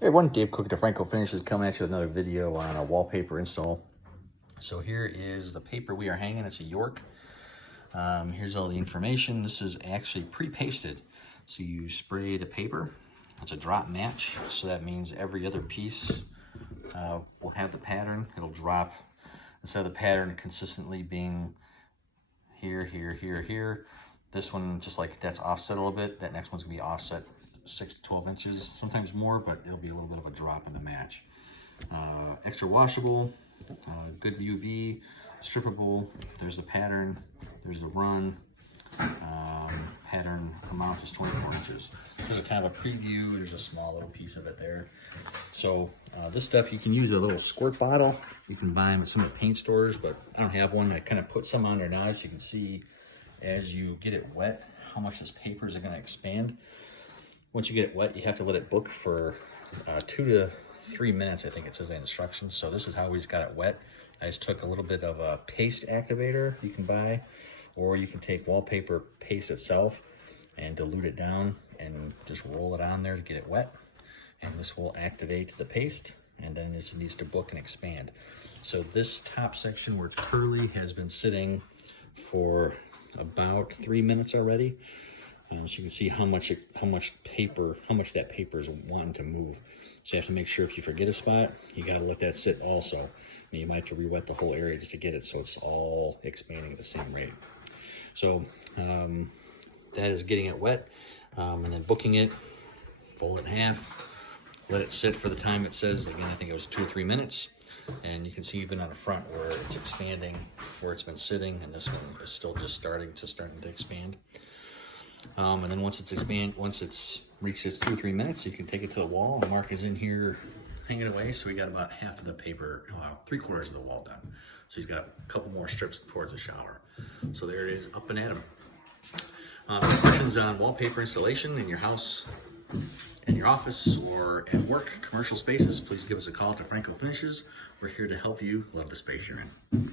Hey everyone, Dave Cook at Franco Finishes coming at you with another video on a wallpaper install. So here is the paper we are hanging. It's a York. Here's all the information. This is actually pre-pasted. So you spray the paper. It's a drop match. So that means every other piece will have the pattern. It'll drop instead of the pattern consistently being here, here, here, here. This one, just like that's offset a little bit. That next one's gonna be offset 6 to 12 inches, sometimes more, but it'll be a little bit of a drop in the match. Extra washable, good UV, strippable. There's the pattern, there's the run. Pattern amount is 24 inches. So kind of a preview. There's a small little piece of it there. So this stuff, you can use a little squirt bottle. You can buy them at some of the paint stores, but I don't have one. I kind of put some on there now so you can see as you get it wet how much this paper is going to expand. Once you get it wet, you have to let it book for 2 to 3 minutes, I think it says in the instructions. So this is how we just got it wet. I just took a little bit of a paste activator you can buy, or you can take wallpaper paste itself and dilute it down and just roll it on there to get it wet. And this will activate the paste, and then this needs to book and expand. So this top section where it's curly has been sitting for about 3 minutes already. So you can see how much that paper is wanting to move. So you have to make sure if you forget a spot, you got to let that sit also. And you might have to re-wet the whole area just to get it so it's all expanding at the same rate. So that is getting it wet, and then booking it, fold it in half, let it sit for the time it says. Again, I think it was 2 or 3 minutes. And you can see even on the front where it's expanding, where it's been sitting, and this one is still just starting to expand. And then once it's reached its 2 or 3 minutes, you can take it to the wall. And Mark is in here hanging away, so we got about half of the paper, 3/4 of the wall done. So he's got a couple more strips towards the shower. So there it is, up and at him. Questions on wallpaper installation in your house, in your office, or at work, commercial spaces, please give us a call to Franco Finishes. We're here to help you love the space you're in.